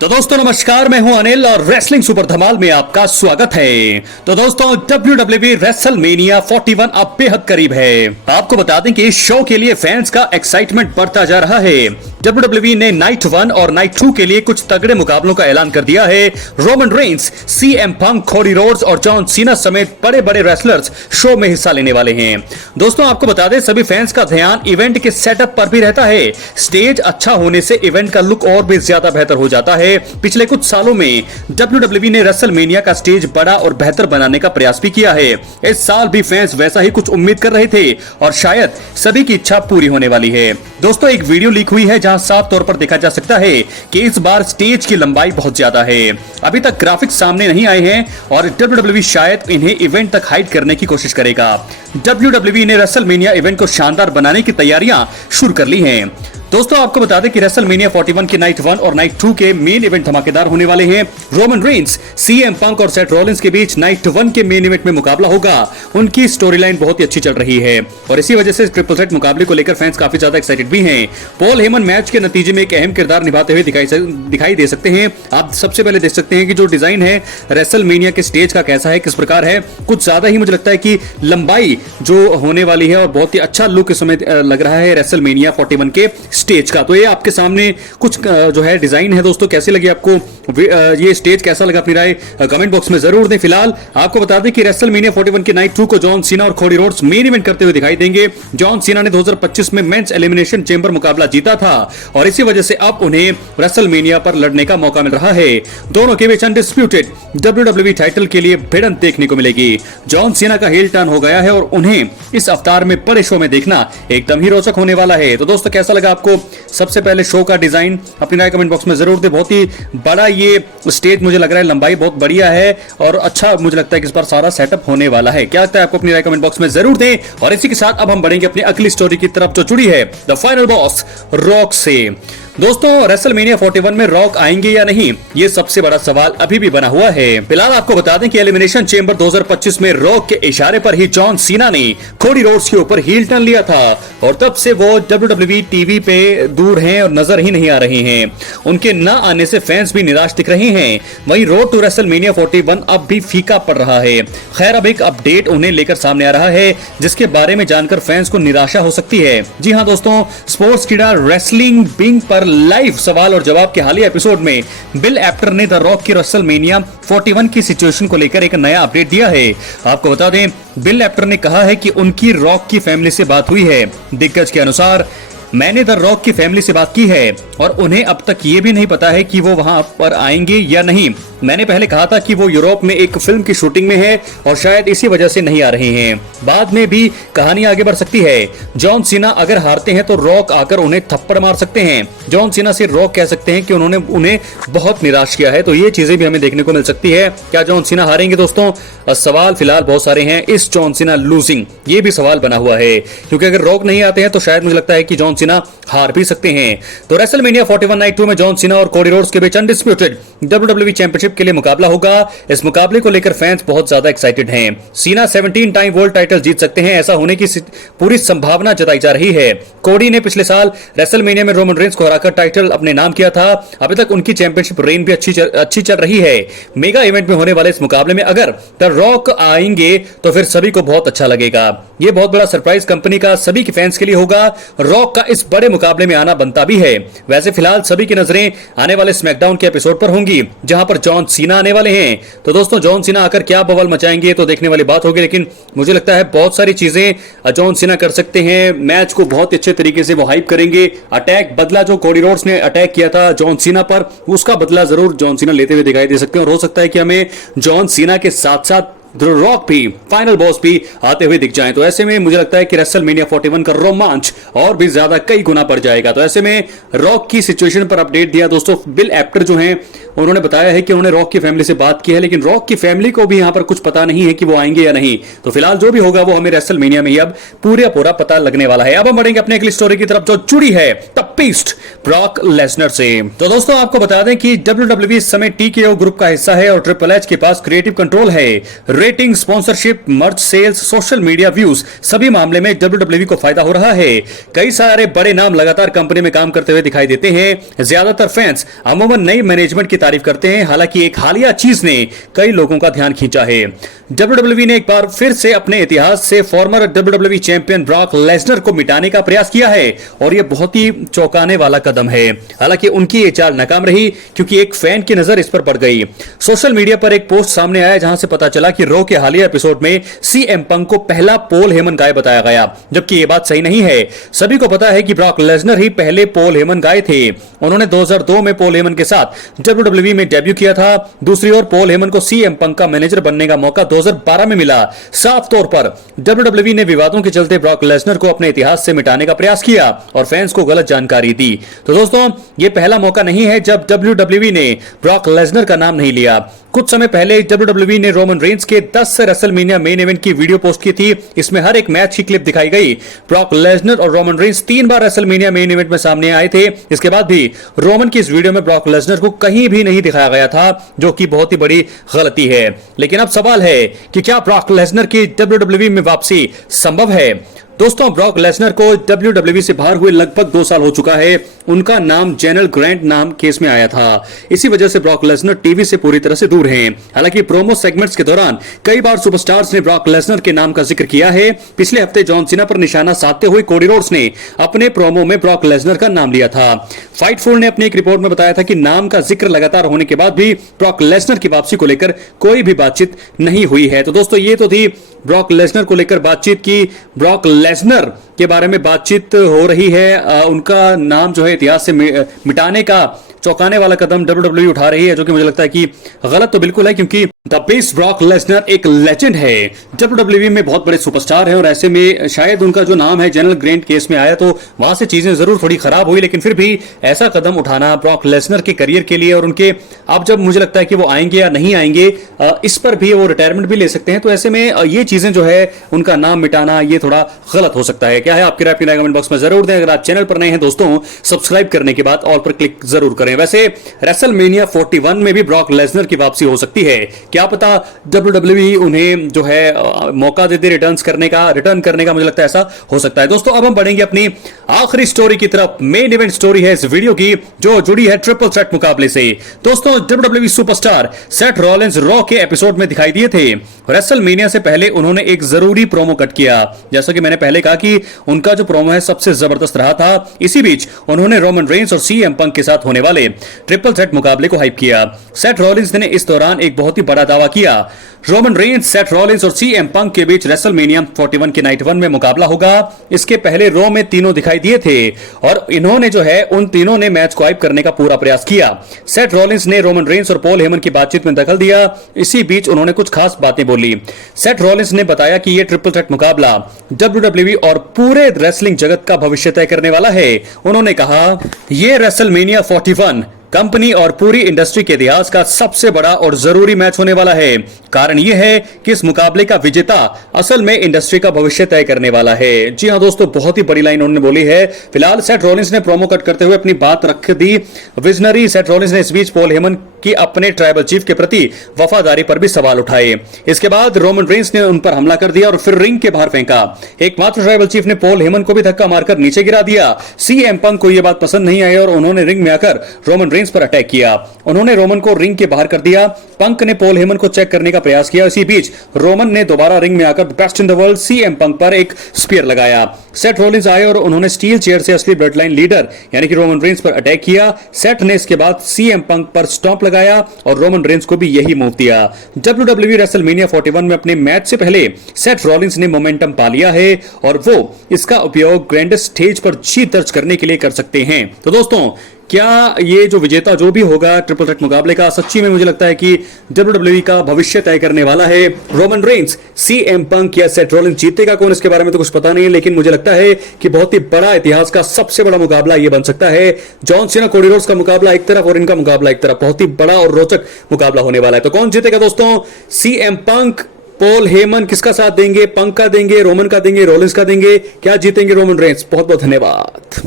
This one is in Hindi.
तो दोस्तों नमस्कार, मैं हूं अनिल और रेसलिंग सुपर धमाल में आपका स्वागत है। तो दोस्तों WWE रेसलमेनिया 41 अब बेहद करीब है। आपको बता दें कि इस शो के लिए फैंस का एक्साइटमेंट बढ़ता जा रहा है। WWE ने नाइट 1 और नाइट 2 के लिए कुछ तगड़े मुकाबलों का ऐलान कर दिया है। रोमन रेंस, CM पंक, कोडी रोड्स और जॉन सीना समेत बड़े बड़े रेसलर्स शो में हिस्सा लेने वाले हैं। दोस्तों आपको बता दें, सभी फैंस का ध्यान इवेंट के सेटअप पर भी रहता है। स्टेज अच्छा होने से इवेंट का लुक और भी ज्यादा बेहतर हो जाता है। पिछले कुछ सालों में WWE ने रेसलमेनिया का स्टेज बड़ा और बेहतर बनाने का प्रयास भी किया है। इस साल भी फैंस वैसा ही कुछ उम्मीद कर रहे थे और शायद सभी की इच्छा पूरी होने वाली है। दोस्तों एक वीडियो लीक हुई है जहां साफ तौर पर देखा जा सकता है कि इस बार स्टेज की लंबाई बहुत ज्यादा है। अभी तक ग्राफिक्स सामने नहीं आए हैं और WWE शायद इन्हें इवेंट तक हाइड करने की कोशिश करेगा। WWE ने रेसलमेनिया इवेंट को शानदार बनाने की तैयारियां शुरू कर ली हैं। दोस्तों आपको बता दें कि रेसलमेनिया 41 के नाइट 1 और नाइट 2 के मेन इवेंट धमाकेदार होने वाले हैं। रोमन रेंस, CM पंक और सेथ रॉलिंस के बीच नाइट 1 के मेन इवेंट में मुकाबला होगा। उनकी स्टोरी लाइन बहुत ही अच्छी चल रही है और इसी वजह से ट्रिपल थ्रेट मुकाबले को लेकर फैंस काफी ज्यादा एक्साइटेड भी हैं। पॉल हेमन मैच के नतीजे में एक अहम किरदार निभाते हुए दिखाई दे सकते हैं। आप सबसे पहले देख सकते हैं कि जो डिजाइन है रेसलमेनिया के स्टेज का कैसा है, किस प्रकार है। कुछ ज्यादा ही मुझे लगता है कि लंबाई जो होने वाली है और बहुत ही अच्छा लुक इस समय लग रहा है रेसलमेनिया 41 के स्टेज का। तो ये आपके सामने कुछ जो है डिजाइन है। दोस्तों कैसी लगी आपको ये स्टेज, कैसा लगा अपनी राय कमेंट बॉक्स में जरूर दें। फिलहाल आपको बता दें कि रेसलमेनिया 41 के नाइट 2 को जॉन सीना और कोडी रोड्स मेन इवेंट करते हुए दिखाई देंगे। जॉन सीना ने 2025 में मेंस एलिमिनेशन चेंबर मुकाबला जीता था और इसी वजह से अब उन्हें रेसलमेनिया पर लड़ने का मौका मिल रहा है। दोनों के बीच अनडिस्प्यूटेड WWE टाइटल के लिए भिड़ंत देखने को मिलेगी। जॉन सीना का heel टर्न हो गया है और उन्हें इस अवतार में बड़े शो में देखना एकदम ही रोचक होने वाला है। तो दोस्तों कैसा लगा आपको सबसे पहले शो का डिजाइन, अपनी राय कमेंट बॉक्स में जरूर दे। बहुत ही बड़ा ये स्टेज मुझे लग रहा है, लंबाई बहुत बढ़िया है और अच्छा मुझे लगता है कि इस बार सारा सेटअप होने वाला है। क्या लगता है आपको, अपनी राय कमेंट बॉक्स में जरूर दें। और इसी के साथ अब हम बढ़ेंगे अपनी अगली स्टोरी की तरफ जो जुड़ी है द फाइनल बॉस रॉक से। दोस्तों रेसलमेनिया 41 में रॉक आएंगे या नहीं, ये सबसे बड़ा सवाल अभी भी बना हुआ है। फिलहाल आपको बता दें कि एलिमिनेशन चेंबर 2025 में रॉक के इशारे पर ही जॉन सीना ने कोडी रोड्स के ऊपर heel टर्न लिया था और तब से वो WWE टीवी पे दूर हैं और नजर ही नहीं आ रहे हैं। उनके न आने से फैंस भी निराश दिख रहे हैं। वहीं रोड टू रेसलमेनिया 41 अब भी फीका पड़ रहा है। खैर अब एक अपडेट उन्हें लेकर सामने आ रहा है जिसके बारे में जानकर फैंस को निराशा हो सकती है। जी हाँ दोस्तों, स्पोर्ट्स कीड़ा रेसलिंग बिंग पर लाइव सवाल और जवाब के हालिया एपिसोड में बिल एप्टर ने द रॉक की रेसलमेनिया 41 की सिचुएशन को लेकर एक नया अपडेट दिया है। आपको बता दें, बिल एप्टर ने कहा है कि उनकी रॉक की फैमिली से बात हुई है। दिग्गज के अनुसार, मैंने द रॉक की फैमिली से बात की है और उन्हें अब तक ये भी नहीं पता है कि वो वहां पर आएंगे या नहीं। मैंने पहले कहा था कि वो यूरोप में एक फिल्म की शूटिंग में है और शायद इसी वजह से नहीं आ रहे हैं। बाद में भी कहानी आगे बढ़ सकती है। जॉन सीना अगर हारते हैं तो रॉक आकर उन्हें थप्पड़ मार सकते हैं। जॉन सीना से रॉक कह सकते हैं कि उन्होंने उन्हें बहुत निराश किया है। तो ये चीजें भी हमें देखने को मिल सकती है। क्या जॉन सीना हारेंगे दोस्तों? सवाल फिलहाल बहुत सारे हैं। इस जॉन सीना लूजिंग, ये भी सवाल बना हुआ है क्योंकि अगर रॉक नहीं आते हैं तो शायद मुझे लगता है कि जॉन सीना हार भी सकते हैं। तो रेसलमेनिया 41 नाइट 2 में जॉन सीना और कोडी रोड्स के बीच अनडिस्प्यूटेड WWE चैंपियनशिप के लिए मुकाबला होगा। इस मुकाबले को लेकर फैंस बहुत ज्यादा एक्साइटेड हैं। सीना 17 टाइम वर्ल्ड टाइटल जीत सकते हैं, ऐसा होने की पूरी संभावना जताई जा रही है। कोडी ने पिछले साल रेसलमेनिया में रोमन रेंस को हराकर टाइटल अपने नाम किया था। अभी तक उनकी चैंपियनशिप रेन भी अच्छी चल रही है। मेगा इवेंट में होने वाले इस मुकाबले में अगर द रॉक आएंगे तो फिर सभी को बहुत अच्छा लगेगा। ये बहुत बड़ा सरप्राइज कंपनी का सभी के फैंस के लिए होगा। रॉक का इस बड़े मुकाबले में आना बनता भी है। वैसे फिलहाल सभी की नजरें आने वाले स्मैकडाउन के एपिसोड पर होंगी जहां पर जॉन सीना आने वाले हैं। तो दोस्तों जॉन सीना आकर क्या बवाल मचाएंगे तो देखने वाली बात होगी, लेकिन मुझे लगता है बहुत सारी चीजें जॉन सीना कर सकते हैं। मैच को बहुत अच्छे तरीके से वो हाइप करेंगे। अटैक बदला जो कोडी रोड्स ने अटैक किया था जॉन सीना पर, उसका बदला जरूर जॉन सीना लेते हुए दिखाई दे सकते हैं और हो सकता है कि हमें जॉन सीना के साथ साथ द रॉक भी, फाइनल बॉस भी आते हुए दिख जाएं। तो ऐसे में मुझे लगता है कि रेसलमेनिया 41 का रोमांच और भी ज्यादा कई गुना बढ़ जाएगा। तो ऐसे में रॉक की सिचुएशन पर अपडेट दिया दोस्तों। बिल एप्टर जो हैं उन्होंने बताया है कि उन्होंने रॉक की फैमिली से बात की है, लेकिन रॉक की फैमिली को भी यहां पर कुछ पता नहीं है कि वो आएंगे या नहीं। तो फिलहाल जो भी होगा वो हमें रेसलमेनिया में ही अब पूरा पता लगने वाला है। अब हम बढ़ेंगे अपने अगली स्टोरी की तरफ जो जुड़ी है द बीस्ट ब्रॉक लेसनर से। तो दोस्तों आपको बता दें कि WWE इस समय TKO ग्रुप का हिस्सा है और ट्रिपल एच के पास क्रिएटिव कंट्रोल है। रेटिंग, स्पॉन्सरशिप, मर्च सेल्स, सोशल मीडिया व्यूज, सभी मामले में WWE को फायदा हो रहा है। कई सारे बड़े नाम लगातार कंपनी में काम करते हुए दिखाई देते हैं। ज्यादातर फैंस अमूमन नई मैनेजमेंट की तारीफ करते हैं। हालांकि एक हालिया चीज ने कई लोगों का ध्यान खींचा है। WWE ने एक बार फिर से अपने इतिहास से farmer WWE champion Brock Lesnar को मिटाने का प्रयास किया है और यह बहुत ही चौंकाने वाला कदम है। हालांकि उनकी ये चाल नाकाम रही क्योंकि एक फैन की नजर इस पर पड़ गई। सोशल मीडिया पर एक पोस्ट सामने आया जहां से पता चला कि रो के हालिया एपिसोड में CM पंक को पहला पॉल हेमन गाय बताया गया, जबकि यह बात सही नहीं है। सभी को पता है कि ब्रॉक लेसनर ही पहले पॉल हेमन गाय थे। उन्होंने 2002 में पॉल हेमन के साथ WWE में डेब्यू किया था। दूसरी ओर पॉल हेमन को CM पंक का मैनेजर बनने का मौका 2012 में मिला। साफ तौर पर WWE ने विवादों के चलते ब्रॉक लेसनर को अपने इतिहास से मिटाने का प्रयास किया और फैंस को गलत जानकारी दी। तो दोस्तों, यह पहला मौका नहीं है जब WWE ने ब्रॉक लेसनर का नाम नहीं लिया। कुछ समय पहले WWE ने रोमन रेंस के 10 रेसलमेनिया मेन इवेंट की वीडियो पोस्ट की थी। इसमें हर एक मैच की क्लिप दिखाई गई। ब्रॉक लेसनर और रोमन रेंस 3 बार रेसलमेनिया मेन इवेंट में सामने आए थे। इसके बाद भी रोमन की इस वीडियो में ब्रॉक लेसनर को कहीं भी नहीं दिखाया गया था, जो कि बहुत ही बड़ी गलती है। लेकिन अब सवाल है कि क्या ब्रॉक लेसनर की WWE में वापसी संभव है? दोस्तों, ब्रॉक लेसनर को WWE से बाहर हुए लगभग 2 साल हो चुका है। उनका नाम जेनरल ग्रांट नाम केस में आया था। इसी वजह से ब्रॉक लेसनर टीवी से पूरी तरह से दूर हैं। हालांकि प्रोमो सेगमेंट्स के दौरान कई बार सुपरस्टार्स ने ब्रॉक लेसनर के नाम का जिक्र किया है। पिछले हफ्ते जॉन सीना पर निशाना साधते हुए कोडी रोड्स ने अपने प्रोमो में ब्रॉक लेसनर का नाम लिया था। फाइटफुल ने अपनी एक रिपोर्ट में बताया था कि नाम का जिक्र लगातार होने के बाद भी ब्रॉक लेसनर की वापसी को लेकर कोई भी बातचीत नहीं हुई है। तो दोस्तों, ये तो थी ब्रॉक लेसनर को लेकर बातचीत की। ब्रॉक लेसनर के बारे में बातचीत हो रही है। उनका नाम जो है इतिहास से मिटाने का चौंकाने वाला कदम WWE उठा रही है, जो कि मुझे लगता है कि गलत तो बिल्कुल है, क्योंकि द बीस्ट ब्रॉक लेसनर एक लेजेंड है। WWE में बहुत बड़े सुपरस्टार हैं और ऐसे में शायद उनका जो नाम है जनरल ग्रांट केस में आया तो वहां से चीजें जरूर थोड़ी खराब हुई, लेकिन फिर भी ऐसा कदम उठाना ब्रॉक लेसनर के करियर के लिए और उनके अब जब मुझे लगता है कि वो आएंगे या नहीं आएंगे, इस पर भी वो रिटायरमेंट भी ले सकते हैं। तो ऐसे में ये चीजें जो है उनका नाम मिटाना ये थोड़ा गलत हो सकता है। क्या है आपकी राय? अपनी राय कमेंट बॉक्स में जरूर दें। अगर आप चैनल पर नए हैं दोस्तों, सब्सक्राइब करने के बाद ऑल पर क्लिक जरूर करें। वैसे रेसलमेनिया 41 में भी ब्रॉक लेसनर की वापसी हो सकती है। क्या पता WWE उन्हें जो है मौका दे दे रिटर्न करने का मुझे लगता है ऐसा हो सकता है। दोस्तों, अब हम बढ़ेंगे अपनी आखिरी स्टोरी की तरफ। मेन इवेंट स्टोरी है इस वीडियो की, जो जुड़ी है ट्रिपल थ्रेट मुकाबले से। दोस्तों, WWE superstar Seth Rollins raw के एपिसोड में दिखाई दिए थे। रेसलमेनिया से पहले उन्होंने एक जरूरी प्रोमो कट किया। जैसा कि मैंने पहले कहा कि उनका जो प्रोमो है सबसे जबरदस्त रहा था। इसी बीच उन्होंने रोमन रेंस और CM पंक के साथ होने वाले ट्रिपल थ्रेट मुकाबले को हाइप किया। सेथ रॉलिंस ने इस दौरान एक बहुत ही बड़ा दावा किया। रोमन रेंस, सेथ रॉलिंस और CM पंक के बीच रेसलमेनिया 41 के नाइट 1 में मुकाबला होगा। इसके पहले रॉ में तीनों दिखाई दिए थे और इन्होंने जो है उन तीनों ने मैच को हाइप करने का पूरा प्रयास किया। सेथ रॉलिंस ने रोमन रेंस और पॉल हेमन की बातचीत में दखल दिया। इसी बीच उन्होंने कुछ खास बातें बोली। सेथ रॉलिंस ने बताया कि यह ट्रिपल थ्रेट मुकाबला WWE और पूरे रेसलिंग जगत का भविष्य तय करने वाला है। उन्होंने कहा, यह रेसलमेनिया 41 कंपनी और पूरी इंडस्ट्री के इतिहास का सबसे बड़ा और जरूरी मैच होने वाला है। कारण यह है कि इस मुकाबले का विजेता असल में इंडस्ट्री का भविष्य तय करने वाला है। जी हां दोस्तों, बहुत ही बड़ी लाइन उन्होंने बोली है। फिलहाल सेथ रॉलिंस ने प्रोमो कट करते हुए अपनी बात रख दी। विजनरी सेथ रॉलिंस ने इस बीच पॉल हेमन की अपने ट्राइबल चीफ के प्रति वफादारी पर भी सवाल उठाए। इसके बाद रोमन रेंस ने उन पर हमला कर दिया और फिर रिंग के बाहर फेंका। एकमात्र ट्राइबल चीफ ने पॉल हेमन को भी धक्का मारकर नीचे गिरा दिया। CM पंक को यह बात पसंद नहीं आई और उन्होंने रिंग में आकर रोमन रेंस पर अटैक किया। उन्होंने रोमन को रिंग के बाहर कर दिया। पंक ने पॉल हेमन को चेक करने का प्रयास किया। इसी बीच रोमन ने दोबारा रिंग में आकर best in the world CM पंक पर एक स्पीयर लगाया। सेथ रॉलिंस आए और उन्होंने स्टील चेयर से असली ब्लड लाइन लीडर यानी कि रोमन रेंस पर अटैक किया। सेथ ने इसके बाद CM पंक पर स्टॉम्प लगाया और रोमन रेंस को भी यही मूव दिया। WWE रेसलमेनिया 41 में अपने मैच से पहले सेथ रॉलिंस ने मोमेंटम पा लिया है और वो इसका उपयोग ग्रैंडेस्ट स्टेज पर जीत दर्ज करने के लिए कर सकते हैं। तो दोस्तों, क्या ये जो विजेता जो भी होगा ट्रिपल थ्रेट मुकाबले का, सच्ची में मुझे लगता है कि WWE का भविष्य तय करने वाला है। रोमन रेंस, CM पंक या सेथ रॉलिंस, जीतेगा कौन इसके बारे में तो कुछ पता नहीं है, लेकिन मुझे लगता है कि बहुत ही बड़ा इतिहास का सबसे बड़ा मुकाबला ये बन सकता है। जॉन सीना कोडी रोड्स का मुकाबला एक तरफ और इनका मुकाबला एक तरफ, बहुत ही बड़ा और रोचक मुकाबला होने वाला है। तो कौन जीतेगा दोस्तों? CM पंक, पॉल हेमन किसका साथ देंगे? पंक का देंगे, रोमन का देंगे, रॉलिंस का देंगे? क्या जीतेंगे रोमन रेंस? बहुत बहुत धन्यवाद।